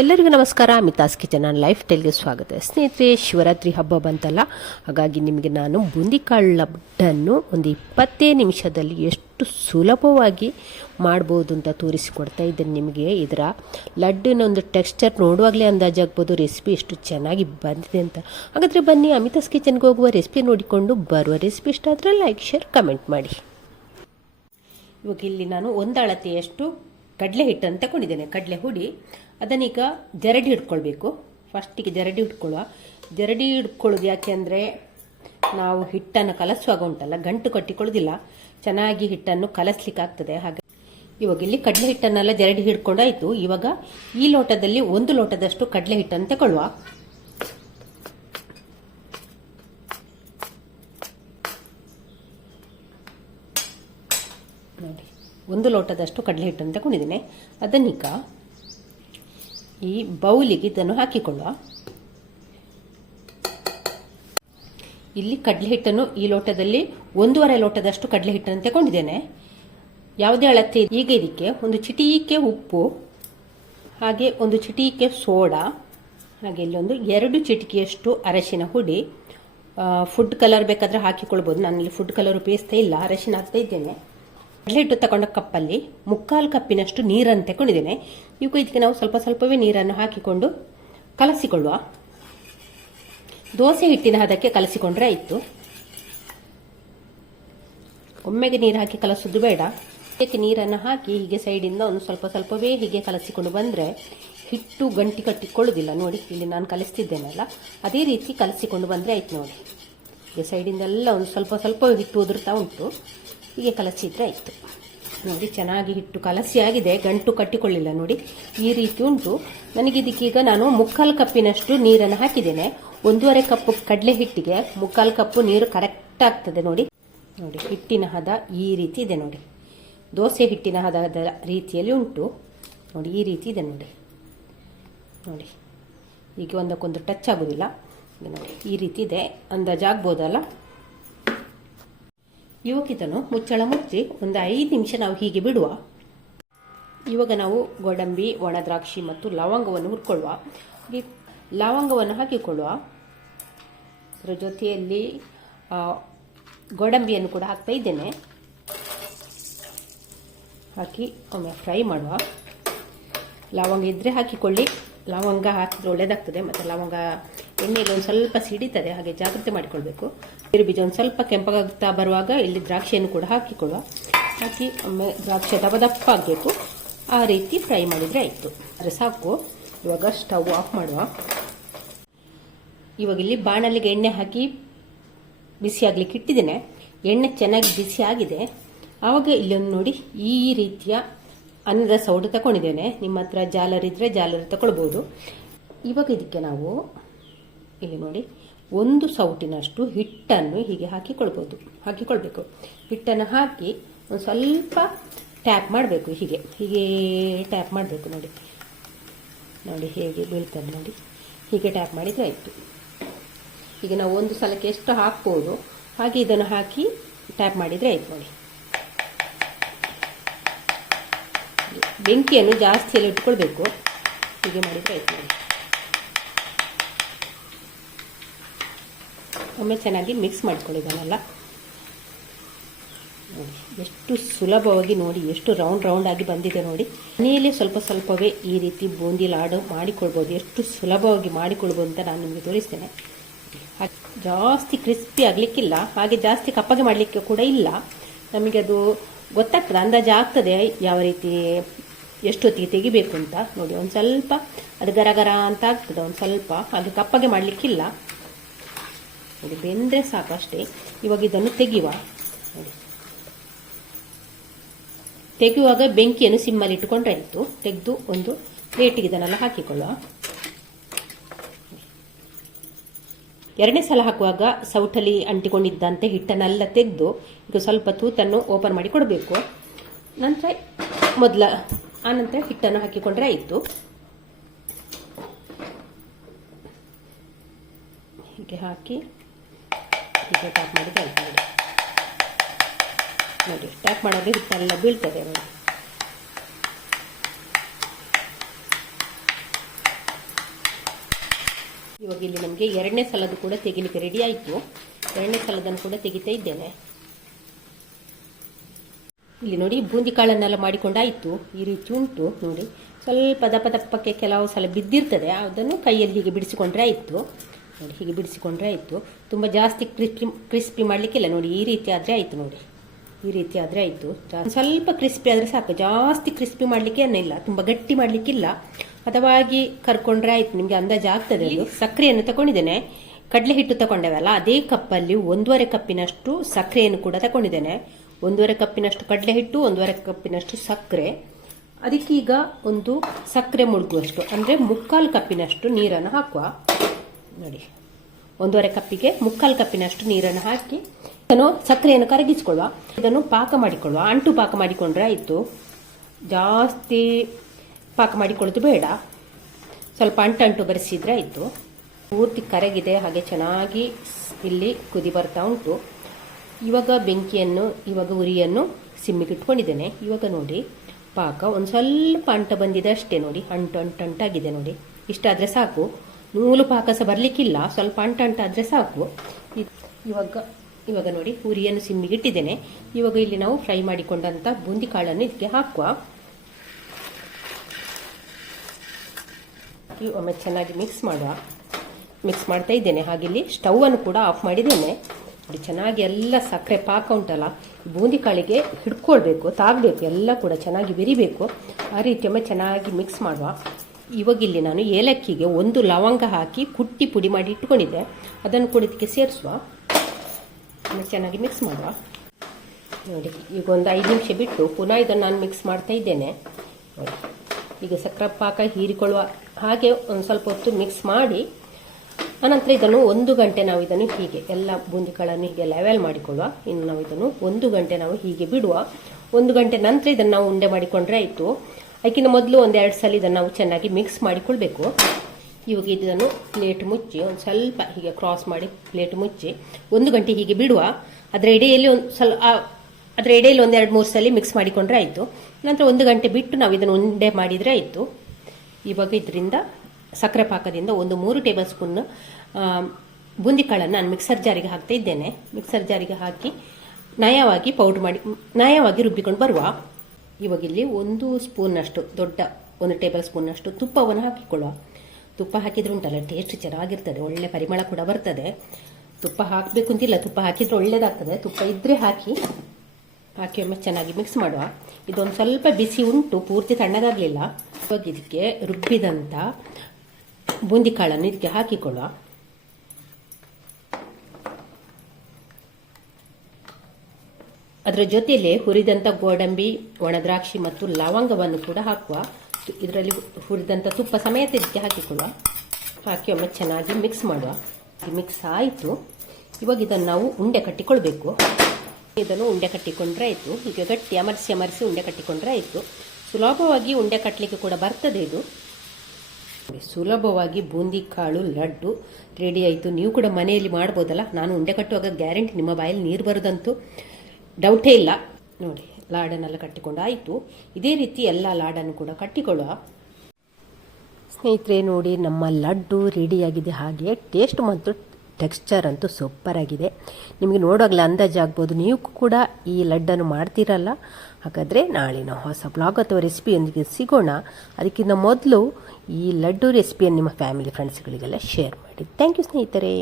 ಎಲ್ಲರಿಗೂ ನಮಸ್ಕಾರ. ಅಮಿತಾಸ್ ಕಿಚನ್ ನಾನು ಲೈಫ್ ಸ್ಟೈಲ್ಗೆ ಸ್ವಾಗತ. ಸ್ನೇಹಿತರೆ, ಶಿವರಾತ್ರಿ ಹಬ್ಬ ಬಂತಲ್ಲ? ಹಾಗಾಗಿ ನಿಮಗೆ ನಾನು ಬೂಂದಿಕಾಳು ಲಡ್ಡನ್ನು ಒಂದು ಇಪ್ಪತ್ತೇ ನಿಮಿಷದಲ್ಲಿ ಎಷ್ಟು ಸುಲಭವಾಗಿ ಮಾಡ್ಬೋದು ಅಂತ ತೋರಿಸಿಕೊಡ್ತಾ ಇದ್ದೇನೆ ನಿಮಗೆ. ಇದರ ಲಡ್ಡಿನ ಒಂದು ಟೆಕ್ಸ್ಚರ್ ನೋಡುವಾಗಲೇ ಅಂದಾಜಾಗ್ಬೋದು. ರೆಸಿಪಿ ಎಷ್ಟು ಚೆನ್ನಾಗಿ ಬಂದಿದೆ ಅಂತ. ಹಾಗಾದರೆ ಬನ್ನಿ, ಅಮಿತಾಸ್ ಕಿಚನ್ಗೆ ಹೋಗುವ ರೆಸಿಪಿ ನೋಡಿಕೊಂಡು ಬರುವ ರೆಸಿಪಿ ಇಷ್ಟ ಆದರೆ ಲೈಕ್, ಶೇರ್, ಕಮೆಂಟ್ ಮಾಡಿ. ಇವಾಗ ಇಲ್ಲಿ ನಾನು ಒಂದು ಅಳತೆಯಷ್ಟು ಕಡಲೆ ಹಿಟ್ಟನ್ನು ತಗೊಂಡಿದ್ದೇನೆ. ಕಡಲೆ ಹುಡಿ. ಅದನ್ನೀಗ ಜರಡಿ ಹಿಡ್ಕೊಳ್ಬೇಕು. ಫಸ್ಟಿಗೆ ಜರಡಿ ಹಿಡ್ಕೊಳ್ಳುವ. ಜರಡಿ ಹಿಡ್ಕೊಳ್ಳೋದು ಯಾಕೆ ನಾವು ಹಿಟ್ಟನ್ನು ಕಲಸುವಾಗ ಉಂಟಲ್ಲ, ಗಂಟು ಕಟ್ಟಿಕೊಳ್ಳೋದಿಲ್ಲ. ಚೆನ್ನಾಗಿ ಹಿಟ್ಟನ್ನು ಕಲಸ್ಲಿಕ್ಕಾಗ್ತದೆ. ಹಾಗೆ ಇವಾಗ ಇಲ್ಲಿ ಕಡಲೆ ಹಿಟ್ಟನ್ನೆಲ್ಲ ಜರಡಿ ಹಿಡ್ಕೊಂಡಾಯಿತು ಇವಾಗ ಈ ಲೋಟದಲ್ಲಿ ಒಂದು ಲೋಟದಷ್ಟು ಕಡಲೆ ಹಿಟ್ಟನ್ನು ತಗೊಳ್ಳುವ ನೋಡಿ ಒಂದು ಲೋಟದಷ್ಟು ಕಡಲೆ ಹಿಟ್ಟನ್ನು ತಗೊಂಡಿದ್ದೀನಿ. ಅದನ್ನೀಗ ಈ ಬೌಲಿಗೆ ಇದನ್ನು ಹಾಕಿಕೊಳ್ಳುವ. ಇಲ್ಲಿ ಕಡಲೆ ಹಿಟ್ಟನ್ನು ಈ ಲೋಟದಲ್ಲಿ ಒಂದೂವರೆ ಲೋಟದಷ್ಟು ಕಡಲೆ ಹಿಟ್ಟನ್ನು ತಗೊಂಡಿದ್ದೇನೆ. ಯಾವುದೇ ಅಳತೆ ಈಗ ಇದಕ್ಕೆ ಒಂದು ಚಿಟಿಕೆ ಉಪ್ಪು, ಹಾಗೆ ಒಂದು ಚಿಟಿಕೆ ಸೋಡಾ, ಹಾಗೆ ಇಲ್ಲಿ ಒಂದು ಎರಡು ಚಿಟಿಕೆಯಷ್ಟು ಅರಶಿನ ಹುಡಿ ಫುಡ್ ಕಲರ್ ಬೇಕಾದರೆ ಹಾಕಿಕೊಳ್ಬೋದು. ಇಲ್ಲಿ ಫುಡ್ ಕಲರ್ ಉಪಯೋಗಿಸ್ತಾ ಇಲ್ಲ, ಅರಶಿನ ಹಾಕ್ತಾ ಇದ್ದೇನೆ. ಕಡಲೆ ಹಿಟ್ಟು ತಗೊಂಡ ಕಪ್ಪಲ್ಲಿ ಮುಕ್ಕಾಲು ಕಪ್ಪಿನಷ್ಟು ನೀರನ್ನು ತಗೊಂಡಿದ್ದೇನೆ ಇವು ಇದಕ್ಕೆ ನಾವು ಸ್ವಲ್ಪ ಸ್ವಲ್ಪವೇ ನೀರನ್ನು ಹಾಕಿಕೊಂಡು ಕಲಸಿಕೊಳ್ಳುವ. ದೋಸೆ ಹಿಟ್ಟಿನ ಹದಕ್ಕೆ ಕಲಸಿಕೊಂಡ್ರೆ ಆಯಿತು. ಒಮ್ಮೆಗೆ ನೀರು ಹಾಕಿ ಕಲಸೋದು ಬೇಡ. ಇದಕ್ಕೆ ನೀರನ್ನು ಹಾಕಿ ಹೀಗೆ ಸೈಡಿಂದ ಒಂದು ಸ್ವಲ್ಪ ಸ್ವಲ್ಪವೇ ಹೀಗೆ ಕಲಸಿಕೊಂಡು ಬಂದರೆ ಹಿಟ್ಟು ಗಂಟಿ ಕಟ್ಟಿಕೊಳ್ಳೋದಿಲ್ಲ. ನೋಡಿ, ಇಲ್ಲಿ ನಾನು ಕಲಿಸ್ತಿದ್ದೇನಲ್ಲ. ಅದೇ ರೀತಿ ಕಲಸಿಕೊಂಡು ಬಂದರೆ ಆಯ್ತು ನೋಡಿ. ಹೀಗೆ ಸೈಡಿಂದೆಲ್ಲ ಒಂದು ಸ್ವಲ್ಪ ಸ್ವಲ್ಪ ಹಿಟ್ಟು ಉದುರ್ತಾ ಉಂಟು. ಹೀಗೆ ಕಲಸಿದ್ರೆ ಆಯಿತು. ನೋಡಿ, ಚೆನ್ನಾಗಿ ಹಿಟ್ಟು ಕಲಸಿ ಆಗಿದೆ. ಗಂಟು ಕಟ್ಟಿಕೊಳ್ಳಿಲ್ಲ ನೋಡಿ. ಈ ರೀತಿ ಉಂಟು. ನನಗೆ ಇದಕ್ಕೀಗ ನಾನು ಮುಕ್ಕಾಲು ಕಪ್ಪಿನಷ್ಟು ನೀರನ್ನು ಹಾಕಿದ್ದೇನೆ. ಒಂದೂವರೆ ಕಪ್ಪು ಕಡಲೆ ಹಿಟ್ಟಿಗೆ ಮುಕ್ಕಾಲು ಕಪ್ಪು ನೀರು ಕರೆಕ್ಟ್ ಆಗ್ತದೆ ನೋಡಿ. ನೋಡಿ, ಹಿಟ್ಟಿನ ಹದ ಈ ರೀತಿ ಇದೆ ನೋಡಿ. ದೋಸೆ ಹಿಟ್ಟಿನ ಹದದ ರೀತಿಯಲ್ಲಿ ಉಂಟು. ನೋಡಿ, ಈ ರೀತಿ ಇದೆ ನೋಡಿ. ನೋಡಿ, ಈಗ ಒಂದಕ್ಕೊಂದು ಟಚ್ ಆಗೋದಿಲ್ಲ. ನೋಡಿ, ಈ ರೀತಿ ಇದೆ. ಅಂದಾಜಾಗ್ಬೋದಲ್ಲ? ಇದನ್ನು ಮುಚ್ಚಳ ಮುಚ್ಚಿ ಒಂದು ಐದು ನಿಮಿಷ ನಾವು ಹೀಗೆ ಬಿಡುವ. ಇವಾಗ ನಾವು ಗೋಡಂಬಿ ಒಣ ದ್ರಾಕ್ಷಿ ಮತ್ತು ಲವಂಗವನ್ನು ಹುರ್ಕೊಳ್ಳುವ. ಲವಂಗವನ್ನು ಹಾಕಿಕೊಳ್ಳುವ. ಅದರ ಜೊತೆಯಲ್ಲಿ ಗೋಡಂಬಿಯನ್ನು ಕೂಡ ಹಾಕ್ತಾ ಇದ್ದೇನೆ. ಹಾಕಿ ಒಮ್ಮೆ ಫ್ರೈ ಮಾಡುವ. ಲವಂಗ ಇದ್ದರೆ ಹಾಕಿಕೊಳ್ಳಿ. ಲವಂಗ ಹಾಕಿದ್ರೆ ಒಳ್ಳೆಯದಾಗ್ತದೆ ಮತ್ತು ಲವಂಗ ಎಣ್ಣೆಯಲ್ಲಿ ಒಂದು ಸ್ವಲ್ಪ ಸಿಡಿತದೆ, ಹಾಗೆ ಜಾಗ್ರತೆ ಮಾಡಿಕೊಳ್ಬೇಕು. ನೀರು ಬೀಜ ಒಂದು ಸ್ವಲ್ಪ ಕೆಂಪಗಾಗ್ತಾ ಬರುವಾಗ ಇಲ್ಲಿ ದ್ರಾಕ್ಷಿಯನ್ನು ಕೂಡ ಹಾಕಿಕೊಳ್ಳುವ. ಹಾಕಿ ಒಮ್ಮೆ ದ್ರಾಕ್ಷಿ ದಪ್ಪ ದಪ್ಪ ಆಗಬೇಕು. ಆ ರೀತಿ ಫ್ರೈ ಮಾಡಿದರೆ ಆಯಿತು. ಆದರೆ ಸಾಕು, ಇವಾಗ ಸ್ಟವ್ ಆಫ್ ಮಾಡುವ. ಇವಾಗ ಇಲ್ಲಿ ಬಾಣಲಿಗೆ ಎಣ್ಣೆ ಹಾಕಿ ಬಿಸಿ ಆಗ್ಲಿಕ್ಕೆ ಇಟ್ಟಿದ್ದೇನೆ. ಎಣ್ಣೆ ಚೆನ್ನಾಗಿ ಬಿಸಿ ಆಗಿದೆ. ಆವಾಗ ಇಲ್ಲೊಂದು ನೋಡಿ, ಈ ರೀತಿಯ ಅನ್ನದ ಸೌಟು ತಗೊಂಡಿದ್ದೇನೆ ನಿಮ್ಮ ಹತ್ರ ಜಾಲರ್ ಇದ್ದರೆ ಜಾಲರ್ ತಗೊಳ್ಬೋದು ಇವಾಗ ಇದಕ್ಕೆ ನಾವು ಇಲ್ಲಿ ನೋಡಿ, ಒಂದು ಸೌಟಿನಷ್ಟು ಹಿಟ್ಟನ್ನು ಹೀಗೆ ಹಾಕಿಕೊಳ್ಬೋದು, ಹಾಕಿಕೊಳ್ಬೇಕು. ಹಿಟ್ಟನ್ನು ಹಾಕಿ ಒಂದು ಸ್ವಲ್ಪ ಟ್ಯಾಪ್ ಮಾಡಬೇಕು ಹೀಗೆ ಹೀಗೆ ಟ್ಯಾಪ್ ಮಾಡಬೇಕು ನೋಡಿ. ನೋಡಿ ಹೇಗೆ ಬೀಳ್ತದೆ ನೋಡಿ. ಹೀಗೆ ಟ್ಯಾಪ್ ಮಾಡಿದರೆ ಆಯಿತು. ಈಗ ನಾವು ಒಂದು ಸಲಕ್ಕೆ ಎಷ್ಟು ಹಾಕ್ಬೋದು, ಹಾಗೆ ಇದನ್ನು ಹಾಕಿ ಟ್ಯಾಪ್ ಮಾಡಿದರೆ ಆಯ್ತು ನೋಡಿ. ಬೆಂಕಿಯನ್ನು ಜಾಸ್ತಿಯಲ್ಲಿ ಇಟ್ಕೊಳ್ಬೇಕು. ಹೀಗೆ ಮಾಡಿದರೆ ಆಯ್ತು ನೋಡಿ. ಒಮ್ಮೆ ಚೆನ್ನಾಗಿ ಮಿಕ್ಸ್ ಮಾಡ್ಕೊಳ್ಳಿದ್ದಾನಲ್ಲ ಎಷ್ಟು ಸುಲಭವಾಗಿ ನೋಡಿ, ಎಷ್ಟು ರೌಂಡ್ ರೌಂಡ್ ಆಗಿ ಬಂದಿದೆ ನೋಡಿ. ಮನೆಯಲ್ಲಿ ಸ್ವಲ್ಪ ಸ್ವಲ್ಪವೇ ಈ ರೀತಿ ಬೂಂದಿ ಲಾಡು ಮಾಡಿಕೊಳ್ಬೋದು ಎಷ್ಟು ಸುಲಭವಾಗಿ ಮಾಡಿಕೊಳ್ಬೋದು ಅಂತ ನಾನು ನಿಮಗೆ ತೋರಿಸ್ತೇನೆ. ಜಾಸ್ತಿ ಕ್ರಿಸ್ಪಿ ಆಗಲಿಕ್ಕಿಲ್ಲ, ಹಾಗೆ ಜಾಸ್ತಿ ಕಪ್ಪಗೆ ಮಾಡಲಿಕ್ಕೆ ಕೂಡ ಇಲ್ಲ. ನಮಗೆ ಅದು ಗೊತ್ತಾಗ್ತದೆ, ಅಂದಾಜು ಆಗ್ತದೆ ಯಾವ ರೀತಿ ಎಷ್ಟೊತ್ತಿಗೆ ತೆಗಿಬೇಕು ಅಂತ. ನೋಡಿ, ಒಂದು ಸ್ವಲ್ಪ ಅದು ಗರ ಗರ ಅಂತ ಆಗ್ತದೆ, ಒಂದು ಸ್ವಲ್ಪ. ಹಾಗೆ ಕಪ್ಪಗೆ ಮಾಡಲಿಕ್ಕಿಲ್ಲ. ನೋಡಿ ಬೆಂದರೆ ಸಾಕು ಅಷ್ಟೇ. ಇವಾಗ ಇದನ್ನು ತೆಗೆಯುವ. ನೋಡಿ. ತೆಗೆಯುವಾಗ ಬೆಂಕಿಯನ್ನು ಸಿಮ್ಮಲ್ಲಿ ಇಟ್ಟುಕೊಂಡ್ರೆ ಆಯಿತು. ತೆಗೆದು ಒಂದು ಪ್ಲೇಟಿಗೆ ಇದನ್ನೆಲ್ಲ ಹಾಕಿಕೊಳ್ಳುವ. ಎರಡನೇ ಸಲ ಹಾಕುವಾಗ ಸೌಟಲ್ಲಿ ಅಂಟಿಕೊಂಡಿದ್ದಂತೆ ಹಿಟ್ಟನ್ನೆಲ್ಲ ತೆಗೆದು ಈಗ ಸ್ವಲ್ಪ ತೂತನ್ನು ಓಪನ್ ಮಾಡಿ ಕೊಡಬೇಕು. ನಂತರ ಮೊದಲ ಆನಂತರ ಹಿಟ್ಟನ್ನು ಹಾಕಿಕೊಂಡ್ರೆ ಆಯಿತು. ಹೀಗೆ ಹಾಕಿ ಹೀಗೆ ಟ್ಯಾಪ್ ಮಾಡಿ ಆಯ್ತು ನೋಡಿ. ನೋಡಿ ಟ್ಯಾಪ್ ಮಾಡೋದು ಹಿಟ್ಟೆಲ್ಲ ಬೀಳ್ತದೆ ನೋಡಿ. ಇವಾಗ ಇಲ್ಲಿ ನಮಗೆ ಎರಡನೇ ಸಲದ್ದು ಕೂಡ ತೆಗಿಲಿಕ್ಕೆ ರೆಡಿ ಆಯಿತು. ಎರಡನೇ ಸಲದನ್ನು ಕೂಡ ತೆಗಿತಾ ಇದ್ದೇನೆ. ಇಲ್ಲಿ ನೋಡಿ, ಬೂಂದಿ ಕಾಳನ್ನೆಲ್ಲ ಮಾಡಿಕೊಂಡಾಯಿತು. ಈ ರೀತಿ ಉಂಟು, ನೋಡಿ. ಸ್ವಲ್ಪ ದಪ್ಪ ದಪ್ಪಕ್ಕೆ ಕೆಲವು ಸಲ ಬಿದ್ದಿರ್ತದೆ. ಅದನ್ನು ಕೈಯಲ್ಲಿ ಹೀಗೆ ಬಿಡಿಸಿಕೊಂಡ್ರೆ ಆಯಿತು. ನೋಡಿ ಹೀಗೆ ಬಿಡಿಸಿಕೊಂಡ್ರೆ ಆಯಿತು. ತುಂಬ ಜಾಸ್ತಿ ಕ್ರಿಸ್ಪಿ ಕ್ರಿಸ್ಪಿ ಮಾಡಲಿಕ್ಕಿಲ್ಲ ನೋಡಿ ಈ ರೀತಿ ಆದರೆ ಆಯಿತು ನೋಡಿ. ಈ ರೀತಿ ಆದರೆ ಆಯಿತು. ಸ್ವಲ್ಪ ಕ್ರಿಸ್ಪಿ ಆದರೆ ಸಾಕು. ಜಾಸ್ತಿ ಕ್ರಿಸ್ಪಿ ಮಾಡಲಿಕ್ಕೆ ಏನಿಲ್ಲ ತುಂಬ ಗಟ್ಟಿ ಮಾಡಲಿಕ್ಕಿಲ್ಲ ಹದವಾಗಿ ಕರ್ಕೊಂಡ್ರೆ ಆಯ್ತು. ನಿಮಗೆ ಅಂದಾಜು ಆಗ್ತದೆ ಅದು. ಸಕ್ಕರೆಯನ್ನು ತಗೊಂಡಿದ್ದೇನೆ. ಕಡಲೆ ಹಿಟ್ಟು ತಗೊಂಡೇವಲ್ಲ ಅದೇ ಕಪ್ಪಲ್ಲಿ ಒಂದೂವರೆ ಕಪ್ಪಿನಷ್ಟು ಸಕ್ಕರೆಯನ್ನು ಕೂಡ ತಗೊಂಡಿದ್ದೇನೆ. ಒಂದೂವರೆ ಕಪ್ಪಿನಷ್ಟು ಕಡಲೆ ಹಿಟ್ಟು ಒಂದೂವರೆ ಕಪ್ಪಿನಷ್ಟು ಸಕ್ಕರೆ ಅದಕ್ಕೀಗ ಒಂದು ಸಕ್ಕರೆ ಮುಳುಗುವಷ್ಟು. ಅಂದರೆ ಮುಕ್ಕಾಲು ಕಪ್ಪಿನಷ್ಟು ನೀರನ್ನು ಹಾಕುವ. ನೋಡಿ. ಒಂದೂವರೆ ಕಪ್ಪಿಗೆ ಮುಕ್ಕಾಲು ಕಪ್ಪಿನಷ್ಟು ನೀರನ್ನು ಹಾಕಿ, ಇದನ್ನು ಸಕ್ಕರೆಯನ್ನು ಕರಗಿಸಿಕೊಳ್ಳುವ, ಇದನ್ನು ಪಾಕ ಮಾಡಿಕೊಳ್ಳುವ, ಅಂಟು ಪಾಕ ಮಾಡಿಕೊಂಡ್ರೆ ಆಯಿತು. ಜಾಸ್ತಿ ಪಾಕ ಮಾಡಿಕೊಳ್ಳೋದು ಬೇಡ. ಸ್ವಲ್ಪ ಅಂಟಂಟು ಬರೆಸಿದ್ರೆ ಆಯಿತು. ಪೂರ್ತಿ ಕರಗಿದೆ, ಹಾಗೆ ಚೆನ್ನಾಗಿ ಇಲ್ಲಿ ಕುದಿ ಬರ್ತಾ ಉಂಟು. ಇವಾಗ ಬೆಂಕಿಯನ್ನು, ಇವಾಗ ಉರಿಯನ್ನು ಸಿಮ್ಮಿಗೆ ಇಟ್ಕೊಂಡಿದ್ದೇನೆ. ಇವಾಗ ನೋಡಿ, ಪಾಕ ಒಂದು ಸ್ವಲ್ಪ ಅಂಟ ಬಂದಿದೆ ಅಷ್ಟೇ ನೋಡಿ. ಅಂಟು ಅಂಟು, ಅಂಟಾಗಿದೆ ನೋಡಿ. ಇಷ್ಟಾದರೆ ಸಾಕು. ನೂಲು ಪಾಕ ಸಹ ಬರಲಿಕ್ಕಿಲ್ಲ. ಸ್ವಲ್ಪ ಅಂಟ ಅಂಟಾದರೆ ಸಾಕು ಇವಾಗ ಇವಾಗ ನೋಡಿ, ಪೂರಿಯನ್ನು ಸಿಮ್ಮಿಗೆ ಇಟ್ಟಿದ್ದೇನೆ. ಇವಾಗ ಇಲ್ಲಿ ನಾವು ಫ್ರೈ ಮಾಡಿಕೊಂಡಂಥ ಬೂಂದಿ ಕಾಳನ್ನು ಇದಕ್ಕೆ ಹಾಕುವ. ಹಾಕಿ ಒಮ್ಮೆ ಚೆನ್ನಾಗಿ ಮಿಕ್ಸ್ ಮಾಡುವ. ಮಿಕ್ಸ್ ಮಾಡ್ತಾ ಇದ್ದೇನೆ. ಹಾಗೆ ಇಲ್ಲಿ ಸ್ಟವನ್ನು ಕೂಡ ಆಫ್ ಮಾಡಿದ್ದೇನೆ. ಚೆನ್ನಾಗಿ ಎಲ್ಲ ಸಕ್ಕರೆ ಪಾಕ ಉಂಟಲ್ಲ. ಬೂಂದಿ ಕಾಳಿಗೆ ಹಿಡ್ಕೊಳ್ಬೇಕು, ತಾಗಬೇಕು, ಎಲ್ಲ ಕೂಡ ಚೆನ್ನಾಗಿ ಬೆರಿಬೇಕು. ಆ ರೀತಿ ಒಮ್ಮೆ ಚೆನ್ನಾಗಿ ಮಿಕ್ಸ್ ಮಾಡುವ. ಇವಾಗ ಇಲ್ಲಿ ನಾನು ಏಲಕ್ಕಿಗೆ ಒಂದು ಲವಂಗ ಹಾಕಿ ಕುಟ್ಟಿ ಪುಡಿ ಮಾಡಿ ಇಟ್ಕೊಂಡಿದ್ದೆ. ಅದನ್ನು ಕೂಡ ಸೇರಿಸುವ. ಚೆನ್ನಾಗಿ ಮಿಕ್ಸ್ ಮಾಡುವ. ನೋಡಿ, ಈಗ ಒಂದು ಐದು ನಿಮಿಷ ಬಿಟ್ಟು ಪುನಃ ಇದನ್ನು ನಾನು ಮಿಕ್ಸ್ ಮಾಡ್ತಾ ಇದ್ದೇನೆ. ಈಗ ಸಕ್ಕರೆ ಪಾಕ ಹೀರಿಕೊಳ್ಳುವ ಹಾಗೆ ಒಂದು ಸ್ವಲ್ಪ ಹೊತ್ತು ಮಿಕ್ಸ್ ಮಾಡಿ ಆನಂತರ ಇದನ್ನು ಒಂದು ಗಂಟೆ ನಾವು ಇದನ್ನು ಹೀಗೆ ಎಲ್ಲ ಬೂಂದಿಗಳನ್ನು ಹೀಗೆ ಲೆವೆಲ್ ಮಾಡಿಕೊಳ್ಳುವ. ಇನ್ನು ನಾವು ಇದನ್ನು ಒಂದು ಗಂಟೆ ನಾವು ಹೀಗೆ ಬಿಡುವ. ಒಂದು ಗಂಟೆ ನಂತರ ಇದನ್ನು ನಾವು ಉಂಡೆ ಮಾಡಿಕೊಂಡ್ರೆ ಆಯಿತು. ಅದಕ್ಕಿಂತ ಮೊದಲು ಒಂದೆರಡು ಸಲ ಇದನ್ನು ನಾವು ಚೆನ್ನಾಗಿ ಮಿಕ್ಸ್ ಮಾಡಿಕೊಳ್ಬೇಕು. ಇವಾಗ ಇದನ್ನು ಪ್ಲೇಟ್ ಮುಚ್ಚಿ ಒಂದು ಸ್ವಲ್ಪ ಹೀಗೆ ಕ್ರಾಸ್ ಮಾಡಿ ಪ್ಲೇಟ್ ಮುಚ್ಚಿ ಒಂದು ಗಂಟೆ ಹೀಗೆ ಬಿಡುವ. ಅದರ ಎಡೆಯಲ್ಲಿ ಒಂದು ಸ್ವಲ್ಪ ಅದರ ಎಡೆಯಲ್ಲಿ ಒಂದೆರಡು ಮೂರು ಸಲ ಮಿಕ್ಸ್ ಮಾಡಿಕೊಂಡ್ರೆ ಆಯಿತು. ನಂತರ ಒಂದು ಗಂಟೆ ಬಿಟ್ಟು ನಾವು ಇದನ್ನು ಉಂಡೆ ಮಾಡಿದರೆ ಆಯಿತು. ಇವಾಗ ಇದರಿಂದ ಸಕ್ಕರೆ ಪಾಕದಿಂದ ಒಂದು ಮೂರು ಟೇಬಲ್ ಸ್ಪೂನ್ ಬೂಂದಿ ಕಾಳನ್ನು ನಾನು ಮಿಕ್ಸರ್ ಜಾರಿಗೆ ಹಾಕ್ತಾ ಇದ್ದೇನೆ. ಮಿಕ್ಸರ್ ಜಾರಿಗೆ ಹಾಕಿ ನಯವಾಗಿ ಪೌಡ್ರ್ ಮಾಡಿ, ನಯವಾಗಿ ರುಬ್ಬಿಕೊಂಡು ಬರುವ. ಇವಾಗ ಇಲ್ಲಿ ಒಂದು ಸ್ಪೂನ್ನಷ್ಟು ದೊಡ್ಡ ಒಂದು ಟೇಬಲ್ ಸ್ಪೂನ್ನಷ್ಟು ತುಪ್ಪವನ್ನು ಹಾಕಿಕೊಳ್ಳುವ. ತುಪ್ಪ ಹಾಕಿದ್ರೆ ಉಂಟಲ್ಲ ಟೇಸ್ಟ್ ಚೆನ್ನಾಗಿರ್ತದೆ, ಒಳ್ಳೆ ಪರಿಮಳ ಕೂಡ ಬರ್ತದೆ. ತುಪ್ಪ ಹಾಕಬೇಕು ಅಂತಿಲ್ಲ, ತುಪ್ಪ ಹಾಕಿದ್ರೆ ಒಳ್ಳೇದಾಗ್ತದೆ. ತುಪ್ಪ ಇದ್ದರೆ ಹಾಕಿ ಹಾಕಿ ಒಮ್ಮೆ ಚೆನ್ನಾಗಿ ಮಿಕ್ಸ್ ಮಾಡುವ. ಇದೊಂದು ಸ್ವಲ್ಪ ಬಿಸಿ ಉಂಟು, ಪೂರ್ತಿ ತಣ್ಣಗಾಗಲಿಲ್ಲ. ಇವಾಗ ಇದಕ್ಕೆ ರುಬ್ಬಿದಂಥ ಬೂಂದಿ ಕಾಳನ್ನು ಇದಕ್ಕೆ ಹಾಕಿಕೊಳ್ಳುವ. ಅದರ ಜೊತೆಯಲ್ಲೇ ಹುರಿದಂಥ ಗೋಡಂಬಿ, ಒಣದ್ರಾಕ್ಷಿ ಮತ್ತು ಲವಂಗವನ್ನು ಕೂಡ ಹಾಕುವ. ಇದರಲ್ಲಿ ಹುರಿದಂಥ ತುಪ್ಪ ಸಮೇತ ಇದಕ್ಕೆ ಹಾಕಿಕೊಳ್ಳುವ. ಹಾಕಿ ಒಮ್ಮೆ ಚೆನ್ನಾಗಿ ಮಿಕ್ಸ್ ಮಾಡುವ. ಮಿಕ್ಸ್ ಆಯಿತು. ಇವಾಗ ಇದನ್ನು ನಾವು ಉಂಡೆ ಕಟ್ಟಿಕೊಳ್ಬೇಕು. ಇದನ್ನು ಉಂಡೆ ಕಟ್ಟಿಕೊಂಡ್ರೆ ಆಯಿತು. ಈಗ ಗಟ್ಟಿ ಅಮರಿಸಿ ಅಮರಿಸಿ ಉಂಡೆ ಕಟ್ಟಿಕೊಂಡ್ರೆ ಆಯಿತು. ಸುಲಭವಾಗಿ ಉಂಡೆ ಕಟ್ಟಲಿಕ್ಕೆ ಕೂಡ ಬರ್ತದೆ ಇದು. ಸುಲಭವಾಗಿ ಬೂಂದಿ, ಕಾಳು, ಲಡ್ಡು ರೆಡಿ ಆಯಿತು. ನೀವು ಕೂಡ ಮನೆಯಲ್ಲಿ ಮಾಡ್ಬೋದಲ್ಲ? ನಾನು ಉಂಡೆ ಕಟ್ಟುವಾಗ ಗ್ಯಾರಂಟಿ ನಿಮ್ಮ ಬಾಯಲ್ಲಿ ನೀರು ಬರೋದಂತೂ. ಡೌಟೇ ಇಲ್ಲ. ನೋಡಿ, ಲಾಡನ್ನೆಲ್ಲ ಕಟ್ಟಿಕೊಂಡು ಆಯಿತು ಇದೇ ರೀತಿ ಎಲ್ಲ ಲಾಡನ್ನು ಕೂಡ ಕಟ್ಟಿಕೊಳ್ಳುವ ಸ್ನೇಹಿತರೆ, ನೋಡಿ, ನಮ್ಮ ಲಡ್ಡು ರೆಡಿಯಾಗಿದೆ. ಹಾಗೆ ಟೇಸ್ಟ್ ಮತ್ತು ಟೆಕ್ಸ್ಚರ್ ಅಂತೂ ಸೂಪರ್ ಆಗಿದೆ. ನಿಮಗೆ ನೋಡೋಗ್ಲೇ ಅಂದಾಜಾಗ್ಬೋದು ನೀವು ಕೂಡ ಈ ಲಡ್ಡನ್ನು ಮಾಡ್ತೀರಲ್ಲ? ಹಾಗಾದರೆ ನಾಳಿನ ಹೊಸ ಬ್ಲಾಗ್ ಅಥವಾ ರೆಸಿಪಿಯೊಂದಿಗೆ ಸಿಗೋಣ. ಅದಕ್ಕಿಂತ ಮೊದಲು ಈ ಲಡ್ಡು ರೆಸಿಪಿಯನ್ನು ನಿಮ್ಮ ಫ್ಯಾಮಿಲಿ ಫ್ರೆಂಡ್ಸ್ಗಳಿಗೆಲ್ಲ ಶೇರ್ ಮಾಡಿ. ಥ್ಯಾಂಕ್ ಯು ಸ್ನೇಹಿತರೆ.